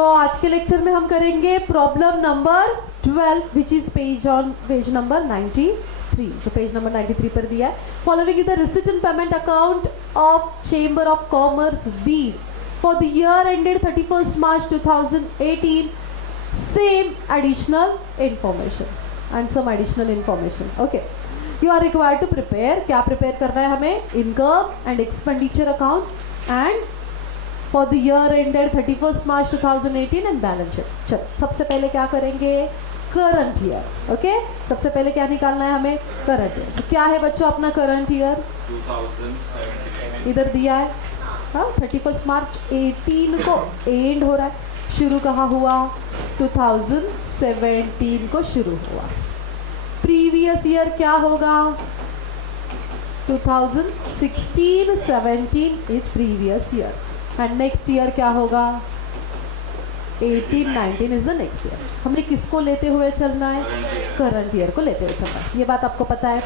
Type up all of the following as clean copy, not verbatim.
आज के लेक्चर में हम करेंगे problem number 12 which is page number 93, जो पेज नंबर 93 पर दिया है। Following is the receipt and payment account of chamber of commerce B for the year ended 31st March 2018, same additional information and some additional information. Okay, you are required to prepare, क्या prepare करना है हमें? Income and expenditure account and for the year ended 31st March 2018 and balance sheet. चलो, सबसे पहले क्या करेंगे? Current year. Okay, सबसे पहले क्या निकालना है हमें? Current year. So, क्या है बच्चों अपना करंट ईयर? 2017 इधर दिया है। हाँ, 31st March 18 को एंड हो रहा है, शुरू कहाँ हुआ? 2017 को शुरू हुआ। प्रीवियस ईयर क्या होगा? 2016-17 is previous year and next year क्या होगा? 18-19 इज द नेक्स्ट ईयर। हमने किसको लेते हुए चलना है? करंट ईयर को लेते हुए चलना है। ये बात आपको पता है?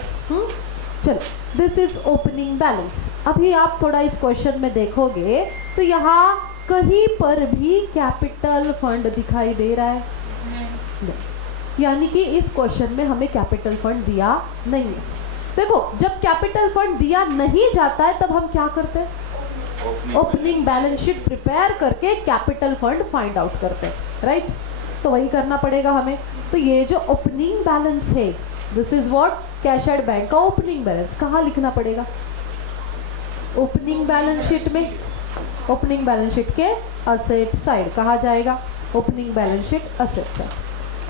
चलो, दिस इज ओपनिंग बैलेंस। अभी आप थोड़ा इस क्वेश्चन में देखोगे तो यहाँ कहीं पर भी कैपिटल फंड दिखाई दे रहा है? नहीं। यानी कि इस क्वेश्चन में हमें कैपिटल फंड दिया नहीं है। देखो, जब कैपिटल फंड दिया नहीं जाता है तब हम क्या करते हैं? ओपनिंग बैलेंस शीट प्रिपेयर करके कैपिटल फंड फाइंड आउट करते हैं, राइट? तो वही करना पड़ेगा हमें। तो ये जो ओपनिंग बैलेंस है, this is what? Cash at bank का ओपनिंग बैलेंस कहाँ लिखना पड़ेगा? ओपनिंग बैलेंस शीट में, ओपनिंग बैलेंस शीट के असेट साइड कहा जाएगा? Opening balance sheet asset side.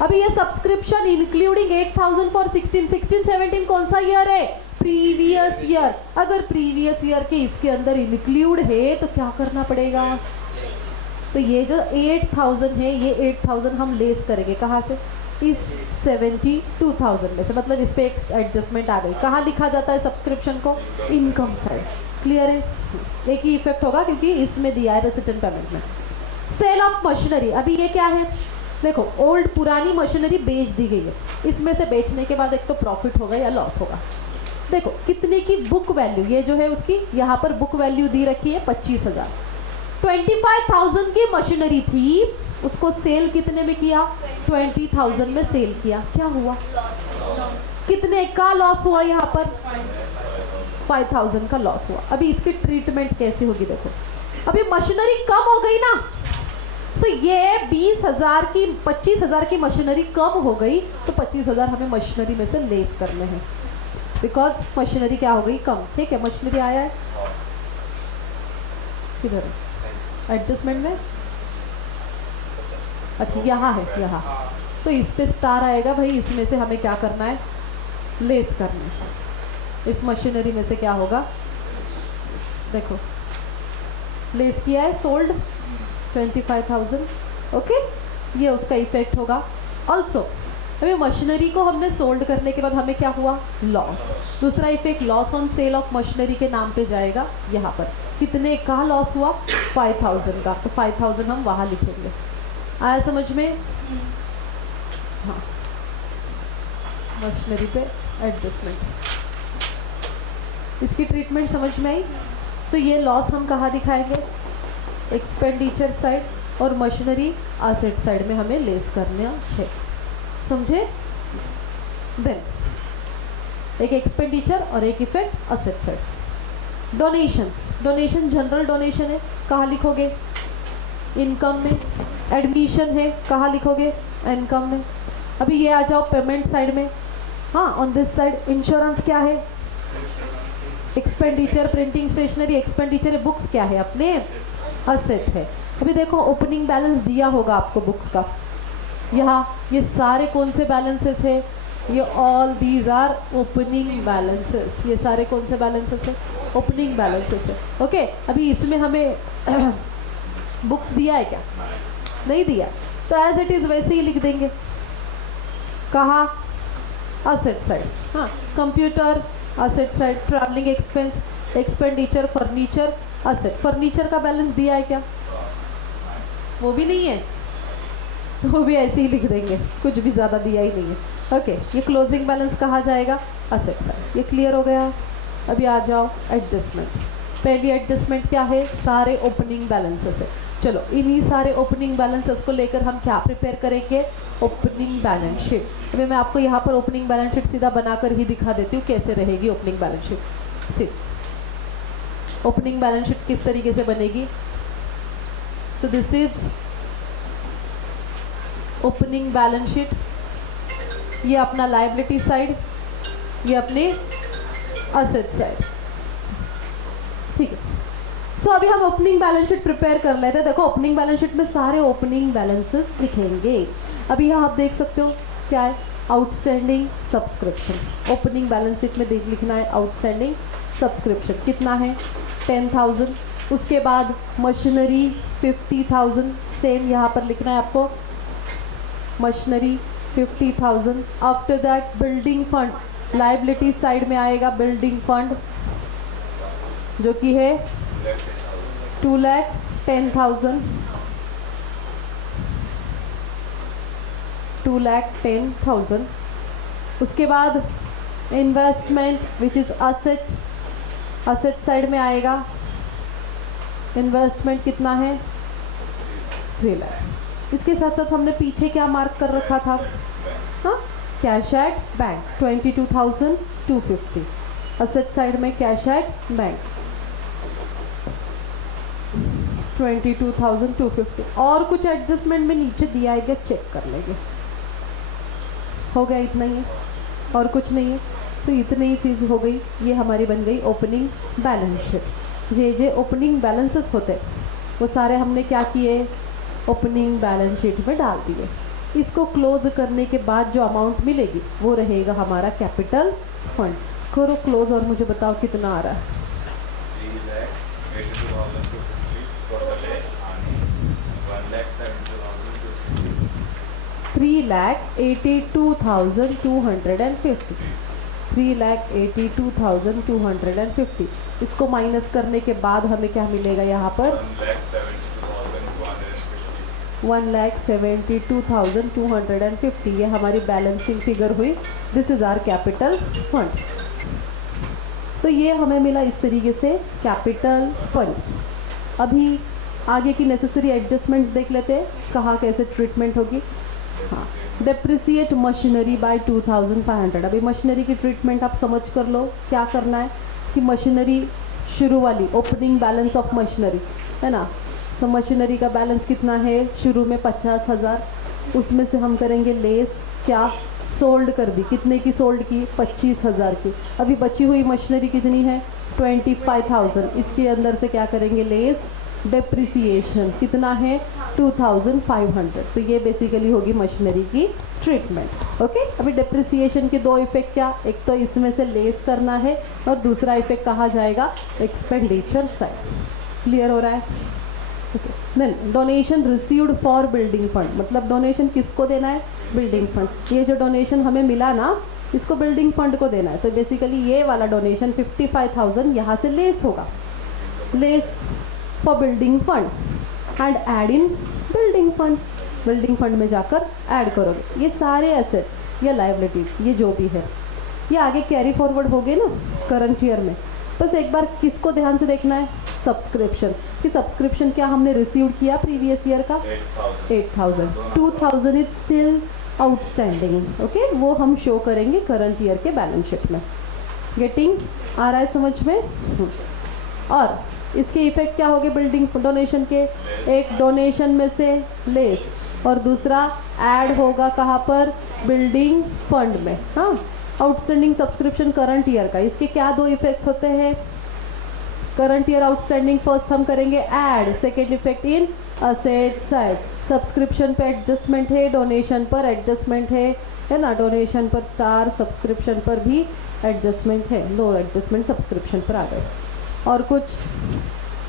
अभी ये सब्सक्रिप्शन इंक्लूडिंग 8000 फॉर 16-17 कौन सा ईयर है? Previous year. अगर प्रीवियस ईयर के इसके अंदर इंक्लूड है तो क्या करना पड़ेगा? तो ये जो 8000 है, ये 8000 हम लेस करेंगे कहाँ से? इस 72,000 में से। मतलब इस पे एक एडजस्टमेंट आ गई। कहाँ लिखा जाता है सब्सक्रिप्शन को? Income side. क्लियर है? एक ही इफेक्ट होगा क्योंकि इसमें दिया है रिसीट एंड पेमेंट में। सेल ऑफ मशीनरी, अभी ये क्या है? देखो, ओल्ड पुरानी मशीनरी बेच दी गई है। इसमें से बेचने के बाद एक तो प्रॉफिट होगा या लॉस होगा। देखो कितने की बुक वैल्यू, ये जो है उसकी यहाँ पर बुक वैल्यू दी रखी है 25,000। 25,000 की मशीनरी थी, उसको सेल कितने में किया? 20,000 में सेल किया। क्या हुआ? कितने का लॉस हुआ? यहाँ पर 5,000 का लॉस हुआ। अभी इसकी ट्रीटमेंट कैसे होगी? देखो, अभी मशीनरी कम हो गई ना, सो ये 20,000 की 25,000 की मशीनरी कम हो गई, तो 25,000 हमें मशीनरी में से लेस करने हैं, बिकॉज मशीनरी क्या हो गई? कम। ठीक है, मशीनरी आया है किधर? एडजस्टमेंट में। अच्छा, यहाँ है, यहाँ। तो इस पे स्टार आएगा भाई, इसमें से हमें क्या करना है? लेस करना है। इस मशीनरी में से क्या होगा? देखो, लेस किया है, सोल्ड 25,000। ओके, ये उसका इफेक्ट होगा। ऑल्सो अभी मशीनरी को हमने सोल्ड करने के बाद हमें क्या हुआ? लॉस। दूसरा effect loss on sale of machinery के नाम पे जाएगा। यहाँ पर कितने का लॉस हुआ? 5,000 का। तो 5,000 हम वहाँ लिखेंगे। आया समझ में? हाँ, मशीनरी पे एडजस्टमेंट, इसकी ट्रीटमेंट समझ में आई? सो ये लॉस हम कहाँ दिखाएंगे? एक्सपेंडिचर साइड, और मशीनरी असेट साइड में हमें लेस करना है। समझे? देन एक एक्सपेंडिचर और एक effect asset side. Donations, donation general donation है, कहाँ लिखोगे? इनकम में। एडमिशन है, कहाँ लिखोगे? इनकम में। अभी ये आ जाओ पेमेंट साइड में। हाँ, ऑन दिस साइड इंश्योरेंस क्या है? एक्सपेंडिचर। प्रिंटिंग स्टेशनरी एक्सपेंडिचर है। बुक्स क्या है? अपने असेट है। अभी देखो, ओपनिंग बैलेंस दिया होगा आपको बुक्स का। यहाँ ये सारे कौन से बैलेंसेस है? ये all these are opening balances. ये सारे कौन से बैलेंसेस है? ओपनिंग बैलेंसेस है। ओके, अभी इसमें हमें बुक्स दिया है क्या? नहीं दिया, तो एज इट इज़ वैसे ही लिख देंगे। कहाँ? Asset side. हाँ, computer asset side. Travelling expense, expenditure, furniture asset. Furniture का बैलेंस दिया है क्या? वो भी नहीं है, वो भी ऐसे ही लिख देंगे, कुछ भी ज़्यादा दिया ही नहीं है। ओके, ये क्लोजिंग बैलेंस कहाँ जाएगा? Asset side. ये क्लियर हो गया? अभी आ जाओ एडजस्टमेंट। पहली एडजस्टमेंट क्या है? सारे ओपनिंग बैलेंसेस है। चलो इन्हीं सारे ओपनिंग बैलेंसेस को लेकर हम क्या प्रिपेयर करेंगे, ओपनिंग बैलेंस शीट। अभी मैं आपको यहाँ पर ओपनिंग बैलेंस शीट सीधा बनाकर ही दिखा देती हूँ कैसे रहेगी opening balance sheet. Opening balance sheet किस तरीके से बनेगी। So this is opening balance sheet. ये अपना लायबिलिटी साइड, ये अपनी असेट साइड, ठीक है। सो अभी हम ओपनिंग बैलेंस शीट प्रिपेयर कर लेते हैं। देखो ओपनिंग बैलेंस शीट में सारे ओपनिंग बैलेंसेस लिखेंगे। अभी यहाँ आप देख सकते हो क्या है, outstanding subscription. Opening balance sheet में देख लिखना है आउटस्टैंडिंग सब्सक्रिप्शन कितना है 10,000। उसके बाद मशीनरी 50,000, सेम यहाँ पर लिखना है आपको machinery 50,000। After that building fund, liability side में आएगा बिल्डिंग फंड जो कि है 2,10,000, 2,10,000। उसके बाद investment which is asset, asset side में आएगा इन्वेस्टमेंट कितना है 3 लाख। इसके साथ साथ हमने पीछे क्या मार्क कर रखा था, हाँ cash at bank 22,250। Asset side में कैश एट बैंक 22,250। और कुछ एडजस्टमेंट में नीचे दिया है क्या, चेक कर लेंगे। हो गया इतना ही है और कुछ नहीं है। तो इतनी ही चीज़ हो गई। ये हमारी बन गई ओपनिंग बैलेंस शीट। जे ओपनिंग बैलेंसेस होते वो सारे हमने क्या किए, ओपनिंग बैलेंस शीट में डाल दिए। इसको क्लोज करने के बाद जो अमाउंट मिलेगी वो रहेगा हमारा कैपिटल फंड। करो क्लोज और मुझे बताओ कितना आ रहा है। 3,82,250। 3,82,250। इसको माइनस करने के बाद हमें क्या मिलेगा यहाँ पर 1,72,250। ये हमारी बैलेंसिंग फिगर हुई। This is our capital fund. तो ये हमें मिला इस तरीके से कैपिटल फंड। अभी आगे की नेसेसरी एडजस्टमेंट्स देख लेते हैं कहाँ कैसे ट्रीटमेंट होगी। हाँ, डेप्रिसिएट मशीनरी बाय 2,500। अभी मशीनरी की ट्रीटमेंट आप समझ कर लो। क्या करना है कि मशीनरी शुरू वाली ओपनिंग बैलेंस ऑफ मशीनरी है ना। तो मशीनरी का बैलेंस कितना है शुरू में 50,000। उसमें से हम करेंगे लेस क्या, सोल्ड कर दी। कितने की सोल्ड की, 25,000 की। अभी बची हुई मशीनरी कितनी है 25,000। इसके अंदर से क्या करेंगे लेस डेप्रिसिएशन कितना है 2,500। तो ये बेसिकली होगी मशीनरी की ट्रीटमेंट। ओके, अभी डेप्रिसिएशन के दो इफेक्ट क्या, एक तो इसमें से लेस करना है और दूसरा इफेक्ट कहा जाएगा एक्सपेंडिचर साइड। क्लियर हो रहा है। Then donation received for building fund, मतलब डोनेशन किसको देना है, बिल्डिंग फंड। ये जो डोनेशन हमें मिला ना इसको बिल्डिंग फंड को देना है। तो बेसिकली ये वाला डोनेशन 55,000 यहाँ से लेस होगा, less for building fund and add in building fund. Building fund में जाकर ऐड करोगे। ये सारे एसेट्स या लायबिलिटीज ये जो भी है ये आगे कैरी फॉरवर्ड हो गए ना करंट ईयर में। बस एक बार किसको ध्यान से देखना है, सब्सक्रिप्शन कि सब्सक्रिप्शन क्या हमने रिसीव किया प्रीवियस ईयर का 8,000। 2,000 इज स्टिल आउटस्टैंडिंग। ओके, वो हम शो करेंगे करंट ईयर के बैलेंस शीट में। गेटिंग आ रहा है समझ में। और इसके इफेक्ट क्या होंगे बिल्डिंग डोनेशन के, एक डोनेशन में से लेस और दूसरा ऐड होगा कहाँ पर, बिल्डिंग फंड में। हाँ, आउटस्टैंडिंग सब्सक्रिप्शन करंट ईयर का, इसके क्या दो इफेक्ट्स होते हैं, करंट ईयर आउटस्टैंडिंग फर्स्ट हम करेंगे add, second effect in asset side. Subscription पे एडजस्टमेंट है, डोनेशन पर एडजस्टमेंट है ना। डोनेशन पर स्टार, सब्सक्रिप्शन पर भी एडजस्टमेंट है। दो एडजस्टमेंट सब्सक्रिप्शन पर आ गए। और कुछ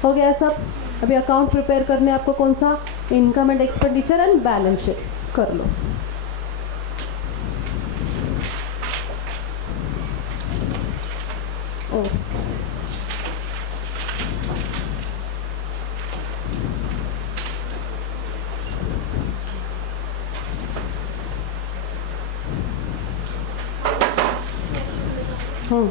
हो गया सब। अभी अकाउंट प्रिपेयर करने आपको कौन सा, income and expenditure and balance sheet कर लो। ओ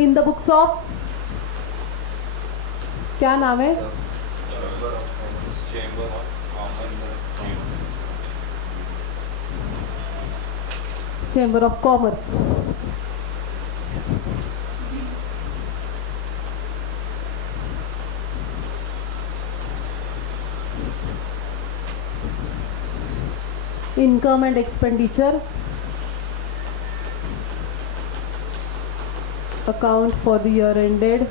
इन द बुक्स ऑफ, क्या नाम है? Chamber of Commerce. Chamber of commerce. Income and expenditure, account for the year ended.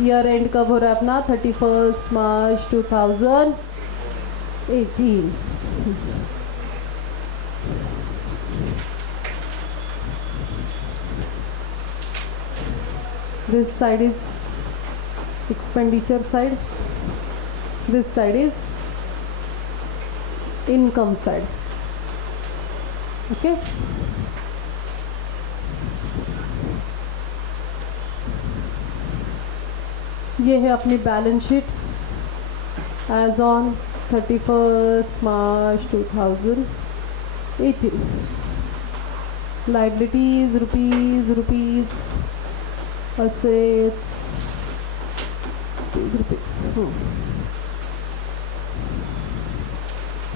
Year and कब हो रहा है अपना? 31 March 2018। This side is expenditure side, this side is income side. Okay, ये है अपनी balance sheet as on 31 March 2018। Liabilities rupees, assets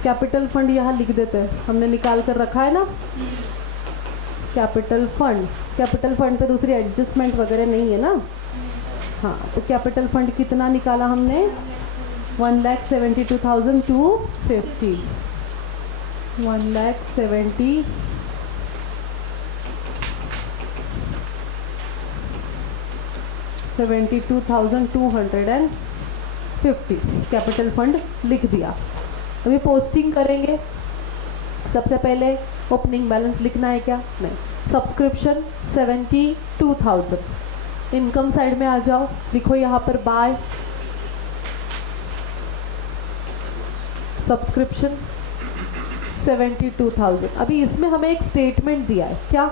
capital fund यहाँ लिख देते हैं, हमने निकाल कर रखा है ना। कैपिटल फंड पे दूसरी एडजस्टमेंट वगैरह नहीं है ना। हाँ, तो कैपिटल फंड कितना निकाला हमने? 1,72,250। 1,70,000 72,250 कैपिटल फंड लिख दिया। अभी पोस्टिंग करेंगे। सबसे पहले ओपनिंग बैलेंस लिखना है क्या? नहीं। सब्सक्रिप्शन 72,000। इनकम साइड में आ जाओ, लिखो यहाँ पर बाय सब्सक्रिप्शन 72,000। अभी इसमें हमें एक स्टेटमेंट दिया है क्या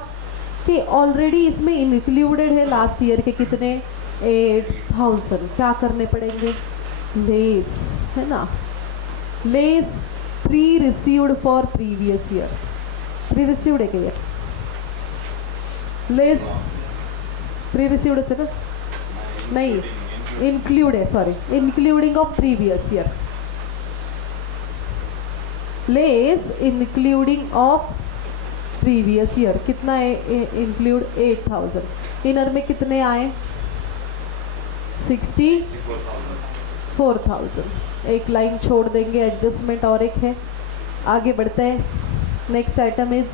कि ऑलरेडी इसमें इंक्लूडेड है लास्ट ईयर के कितने 8,000। क्या करने पड़ेंगे? लेस, है ना, less pre received for previous year. Pre received है क्या ये? लेस प्री रिसीव्ड है ना? नहीं, इंक्लूड है, sorry, including of previous year. Less including of previous year कितना है? इंक्लूड 8,000। इनर में कितने आए? 64,000। एक लाइन छोड़ देंगे, एडजस्टमेंट और एक है। आगे बढ़ते हैं। Next item is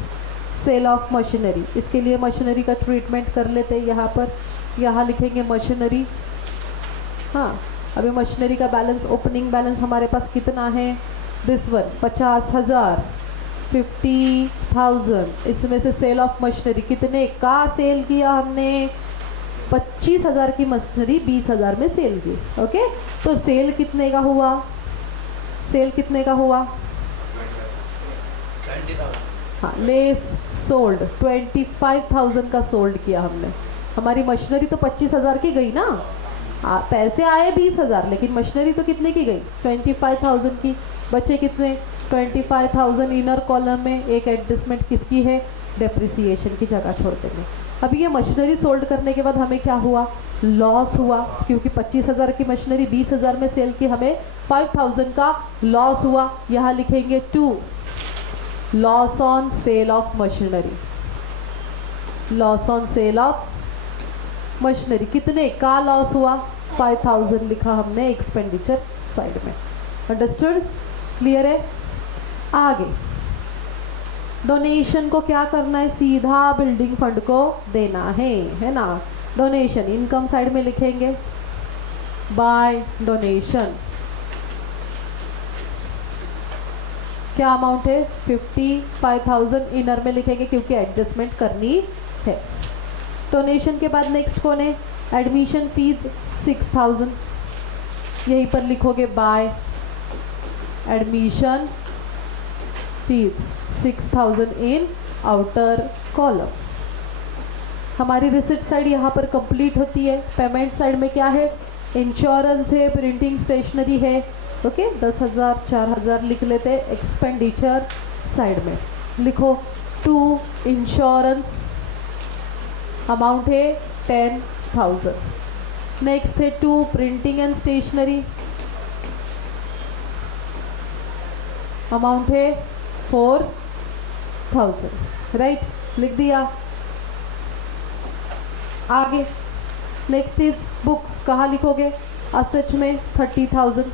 sale of machinery. इसके लिए मशीनरी का ट्रीटमेंट कर लेते हैं। यहाँ पर यहाँ लिखेंगे मशीनरी। हाँ, अभी मशीनरी का बैलेंस, ओपनिंग बैलेंस हमारे पास कितना है? This one 50,000, 50,000। इसमें से सेल ऑफ मशीनरी कितने का सेल किया हमने? 25,000 की मशीनरी 20,000 में सेल की। ओके, तो सेल कितने का हुआ? सेल कितने का हुआ? 20,000। हाँ, लेस सोल्ड 25,000 का सोल्ड किया हमने। हमारी मशीनरी तो 25,000 की गई ना। पैसे आए 20,000, लेकिन मशीनरी तो कितने की गई? 25,000 की। बचे कितने? 25,000। इनर कॉलम में एक एडजस्टमेंट किसकी है? डेप्रिसिएशन की जगह छोड़ देंगे। अभी ये मशीनरी सोल्ड करने के बाद हमें क्या हुआ? लॉस हुआ, क्योंकि 25,000 की मशीनरी 20,000 में सेल की, हमें 5,000 का लॉस हुआ। यहाँ लिखेंगे 2, loss on sale of machinery. Loss on sale of machinery कितने का लॉस हुआ? 5,000 लिखा हमने एक्सपेंडिचर साइड में। अंडरस्टूड? क्लियर है? आगे डोनेशन को क्या करना है? सीधा बिल्डिंग फंड को देना है ना। डोनेशन इनकम साइड में लिखेंगे बाय डोनेशन। क्या अमाउंट है? 55,000। इनर में लिखेंगे क्योंकि एडजस्टमेंट करनी है। डोनेशन के बाद नेक्स्ट कौन है? Admission fees 6,000। यहीं पर लिखोगे by admission fees 6,000 in outer column. हमारी रिसिप्ट साइड यहाँ पर कंप्लीट होती है। पेमेंट साइड में क्या है? इंश्योरेंस है, प्रिंटिंग स्टेशनरी है। ओके, 10,000 4,000 लिख लेते हैं। एक्सपेंडिचर साइड में लिखो 2 इंश्योरेंस अमाउंट है 10,000। नेक्स्ट है 2 प्रिंटिंग एंड स्टेशनरी, अमाउंट है 4,000, राइट, लिख दिया। आगे नेक्स्ट इज बुक्स, कहाँ लिखोगे? असेट में 30,000।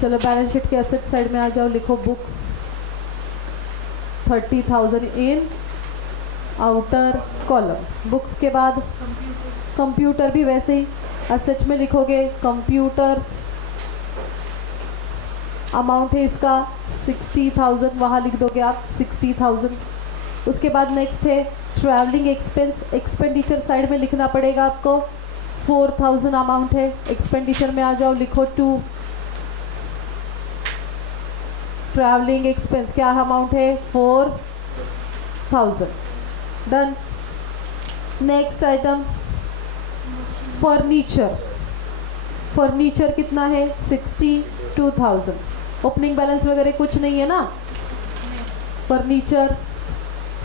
चलो बैलेंस शीट के असेट साइड में आ जाओ, लिखो बुक्स 30,000 इन आउटर कॉलम। बुक्स के बाद कंप्यूटर भी वैसे ही असेट में लिखोगे, कंप्यूटर्स, अमाउंट है इसका 60,000, वहाँ लिख दोगे आप 60,000। उसके बाद नेक्स्ट है ट्रैवलिंग एक्सपेंस, एक्सपेंडिचर साइड में लिखना पड़ेगा आपको, 4,000 अमाउंट है। एक्सपेंडिचर में आ जाओ, लिखो 2 ट्रैवलिंग एक्सपेंस, क्या अमाउंट है? 4,000, done. Next item furniture, furniture कितना है? 62,000। ओपनिंग बैलेंस वगैरह कुछ नहीं है ना? फर्नीचर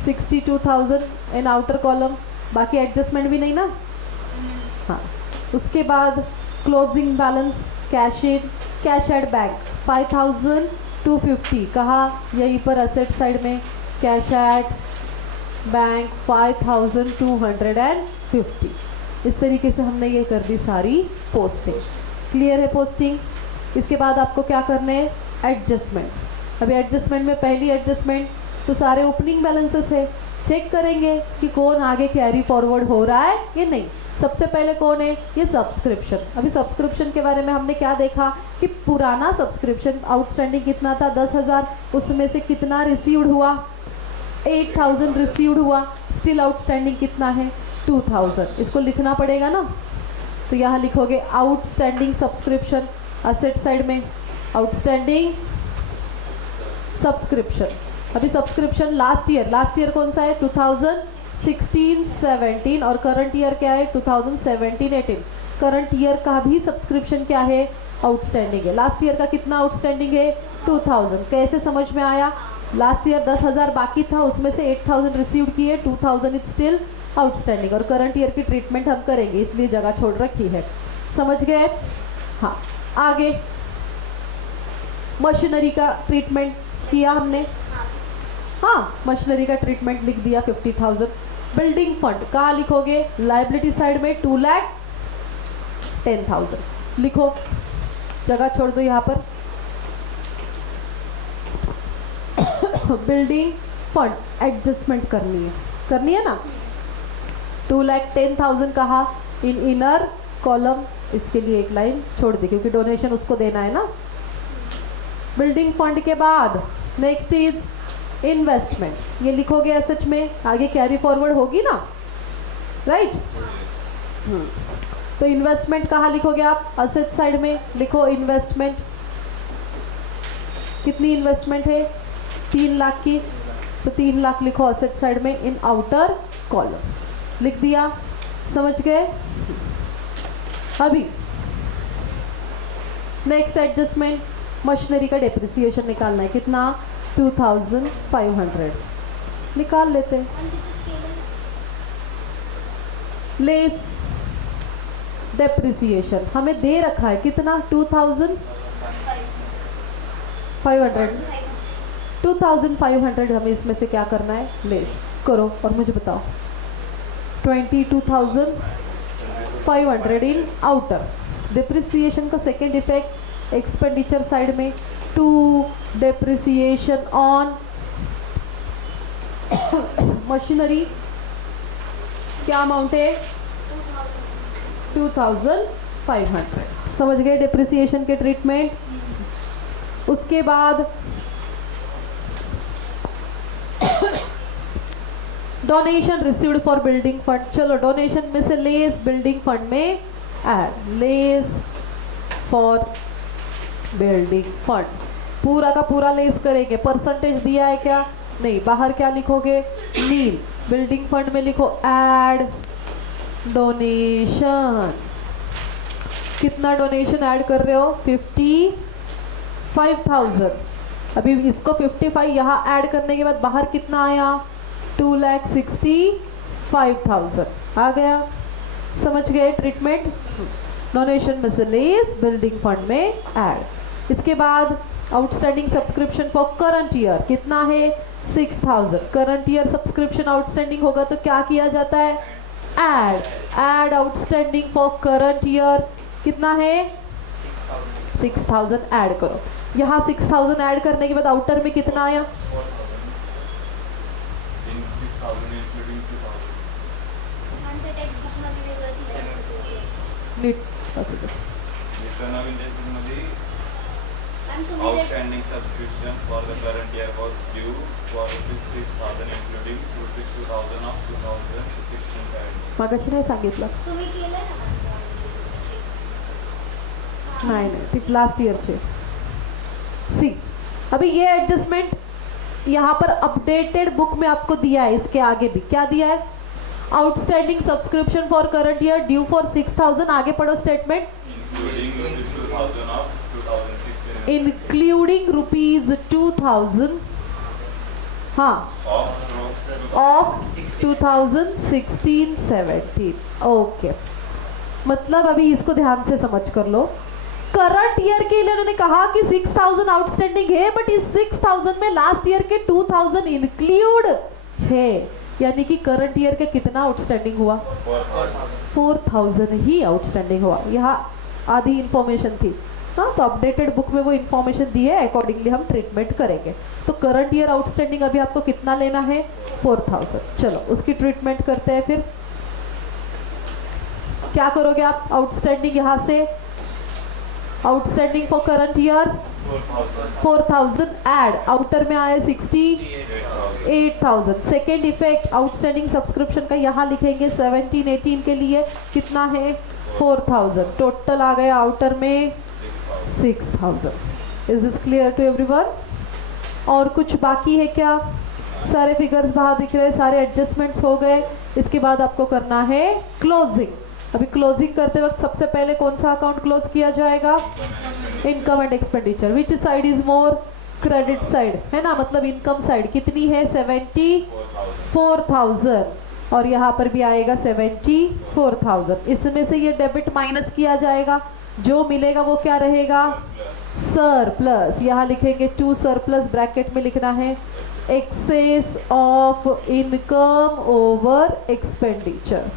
62,000 इन आउटर कॉलम, बाकी एडजस्टमेंट भी नहीं ना? हाँ। उसके बाद closing balance, cash in, cash at bank 5,250, कहाँ? यहीं पर असेट साइड में, कैश एट बैंक 5,250। इस तरीके से हमने ये कर दी सारी पोस्टिंग। क्लियर है पोस्टिंग? इसके बाद आपको क्या करने हैं? एडजस्टमेंट्स। अभी एडजस्टमेंट में पहली एडजस्टमेंट तो सारे ओपनिंग बैलेंसेस है, चेक करेंगे कि कौन आगे कैरी फॉरवर्ड हो रहा है कि नहीं। सबसे पहले कौन है? ये सब्सक्रिप्शन। अभी सब्सक्रिप्शन के बारे में हमने क्या देखा कि पुराना सब्सक्रिप्शन आउटस्टैंडिंग कितना था? 10,000, उसमें से कितना रिसीव्ड हुआ? 8,000 रिसीव्ड हुआ। स्टिल आउटस्टैंडिंग कितना है? 2,000। इसको लिखना पड़ेगा ना, तो यहाँ लिखोगे आउटस्टैंडिंग सब्सक्रिप्शन, असेट साइड में आउटस्टैंडिंग सब्सक्रिप्शन। अभी सब्सक्रिप्शन लास्ट ईयर कौन सा है? 2016-17 और करंट ईयर क्या है? 2017-18। करंट ईयर का भी सब्सक्रिप्शन क्या है? आउटस्टैंडिंग है। लास्ट ईयर का कितना आउटस्टैंडिंग है? 2,000। कैसे समझ में आया? लास्ट ईयर 10,000 बाकी था, उसमें से 8,000 रिसीव किए, 2,000 इज स्टिल आउटस्टैंडिंग। और करंट ईयर की ट्रीटमेंट हम करेंगे, इसलिए जगह छोड़ रखी है। समझ गए? हाँ। आगे मशीनरी का ट्रीटमेंट किया हमने, हाँ, मशीनरी का ट्रीटमेंट लिख दिया 50,000। बिल्डिंग फंड कहाँ लिखोगे? लाइबिलिटी साइड में 2,10,000 लिखो, जगह छोड़ दो यहाँ पर। बिल्डिंग फंड एडजस्टमेंट करनी है ना? 2,10,000 कहा? इन इनर कॉलम, इसके लिए एक लाइन छोड़ दी क्योंकि डोनेशन उसको देना है ना। बिल्डिंग फंड के बाद नेक्स्ट इज इन्वेस्टमेंट, ये लिखोगे एसेट में, आगे कैरी फॉरवर्ड होगी ना, राइट? तो इन्वेस्टमेंट कहाँ लिखोगे आप? असेट साइड में लिखो इन्वेस्टमेंट। कितनी इन्वेस्टमेंट है? 3 लाख की, तो 3 लाख लिखो असेट साइड में इन आउटर कॉलम, लिख दिया। समझ गए? अभी नेक्स्ट एडजस्टमेंट, मशीनरी का डेप्रिसिएशन निकालना है। कितना? 2,500 निकाल लेते हैं। लेस डेप्रिसिएशन हमें दे रखा है कितना? 2,500 हमें इसमें से क्या करना है? लेस करो और मुझे बताओ। 22,500 इन आउटर। डेप्रिसिएशन का सेकेंड इफेक्ट एक्सपेंडिचर साइड में 2 डेप्रिसिएशन ऑन मशीनरी, क्या अमाउंट है? 2,500। समझ गए डेप्रिसिएशन के ट्रीटमेंट? उसके बाद donation received for building fund. चलो डोनेशन में से लेस बिल्डिंग फंड में add, less for building fund, पूरा का पूरा लेस करेंगे। परसेंटेज दिया है क्या? नहीं। बाहर क्या लिखोगे? नील। बिल्डिंग फंड में लिखो ऐड डोनेशन। कितना डोनेशन ऐड कर रहे हो? 55,000। अभी इसको 55 यहाँ ऐड करने के बाद बाहर कितना आया? 2,65,000। 5000 आ गया। समझ गए treatment. Donation miscellaneous building fund में ऐड। इसके बाद outstanding subscription for current year कितना है 6000। करंट ईयर सब्सक्रिप्शन आउटस्टैंडिंग होगा तो क्या किया जाता है add outstanding for current year कितना है 6000 ऐड करो। यहाँ 6000 ऐड करने के बाद आउटर में कितना आया In 6,000 including 2,000. Net Return of interest मध्ये outstanding subscription for the current year was due for ₹6,000 including ₹2,000 of 2016. मागाशी नाही सांगितलं तुम्ही केलं ना नहीं ती लास्ट ईयर चे सी। अभी ये एडजस्टमेंट यहाँ पर अपडेटेड बुक में आपको दिया है। इसके आगे भी क्या दिया है outstanding subscription for current year due for 6000। आगे पढ़ो statement Including ₹2,000 of 2016. Including rupees 2000 हाँ ऑफ 2016-17 ओके। मतलब अभी इसको ध्यान से समझ कर लो। करंट ईयर के लिए उन्होंने कहा कि 6000 आउटस्टैंडिंग है बट इस 6000 में लास्ट ईयर के 2000 इंक्लूड है, यानी कि करंट ईयर के कितना आउटस्टैंडिंग हुआ 4000 ही आउटस्टैंडिंग हुआ। यहाँ आधी इंफॉर्मेशन थी हाँ, तो अपडेटेड बुक में वो इंफॉर्मेशन दी है, अकॉर्डिंगली हम ट्रीटमेंट करेंगे। तो करंट ईयर आउटस्टैंडिंग अभी आपको कितना लेना है 4000। चलो उसकी ट्रीटमेंट करते हैं। फिर क्या करोगे आप आउटस्टैंडिंग यहाँ से outstanding for current year 4000 add outer में आए 68,000। सेकेंड इफेक्ट आउटस्टैंडिंग सब्सक्रिप्शन का यहाँ लिखेंगे 17-18 के लिए कितना है 4000। टोटल आ गया आउटर में 6000। Is this clear to everyone? और कुछ बाकी है क्या? सारे फिगर्स बाहर दिख रहे हैं, सारे एडजस्टमेंट्स हो गए। इसके बाद आपको करना है क्लोजिंग। अभी क्लोजिंग करते वक्त सबसे पहले कौन सा अकाउंट क्लोज किया जाएगा income and expenditure. Which side is more credit side है ना, मतलब इनकम साइड कितनी है 74,000 और यहाँ पर भी आएगा 74,000। इसमें से ये डेबिट माइनस किया जाएगा, जो मिलेगा वो क्या रहेगा सरप्लस। यहाँ लिखेंगे टू सरप्लस ब्रैकेट में लिखना है excess of income over expenditure.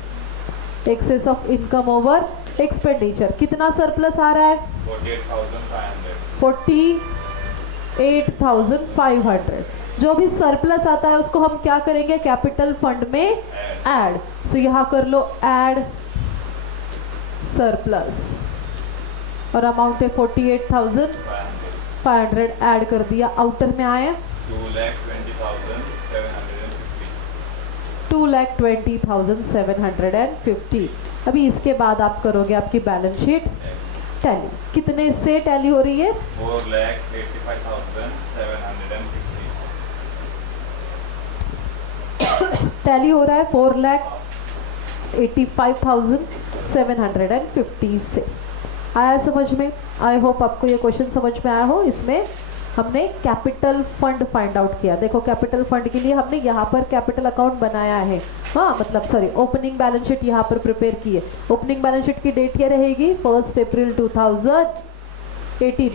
Excess of income over expenditure कितना सरप्लस आ रहा है 48,500। जो भी सरप्लस आता है उसको हम क्या करेंगे कैपिटल फंड में ऐड। सो यहाँ कर लो ऐड सरप्लस और अमाउंट है 48,500 ऐड कर दिया। आउटर में आया 2,20,750। अभी इसके बाद आप करोगे आपकी बैलेंस शीट टैली। कितने से टैली हो रही है 4,85,750। टैली हो रहा है 4,85,750 से। आया समझ में? आई होप आपको ये क्वेश्चन समझ में आया हो। इसमें हमने कैपिटल फंड फाइंड आउट किया। देखो कैपिटल फंड के लिए हमने यहाँ पर कैपिटल अकाउंट बनाया है हाँ, मतलब सॉरी ओपनिंग बैलेंस शीट यहाँ पर प्रिपेयर की है। ओपनिंग बैलेंस शीट की डेट क्या रहेगी 1 अप्रैल 2018।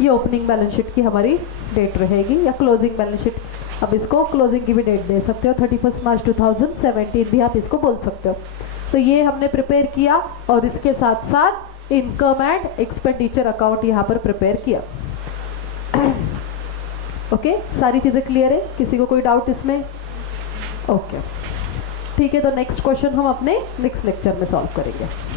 ये ओपनिंग बैलेंस शीट की हमारी डेट रहेगी या क्लोजिंग बैलेंस शीट। अब इसको क्लोजिंग की भी डेट दे सकते हो 31 मार्च 2017 भी आप इसको बोल सकते हो। तो ये हमने प्रिपेयर किया और इसके साथ साथ इनकम एंड एक्सपेंडिचर अकाउंट यहाँ पर प्रिपेयर किया। ओके सारी चीज़ें क्लियर है? किसी को कोई डाउट इसमें? ओके ठीक है, तो नेक्स्ट क्वेश्चन हम अपने नेक्स्ट लेक्चर में सॉल्व करेंगे।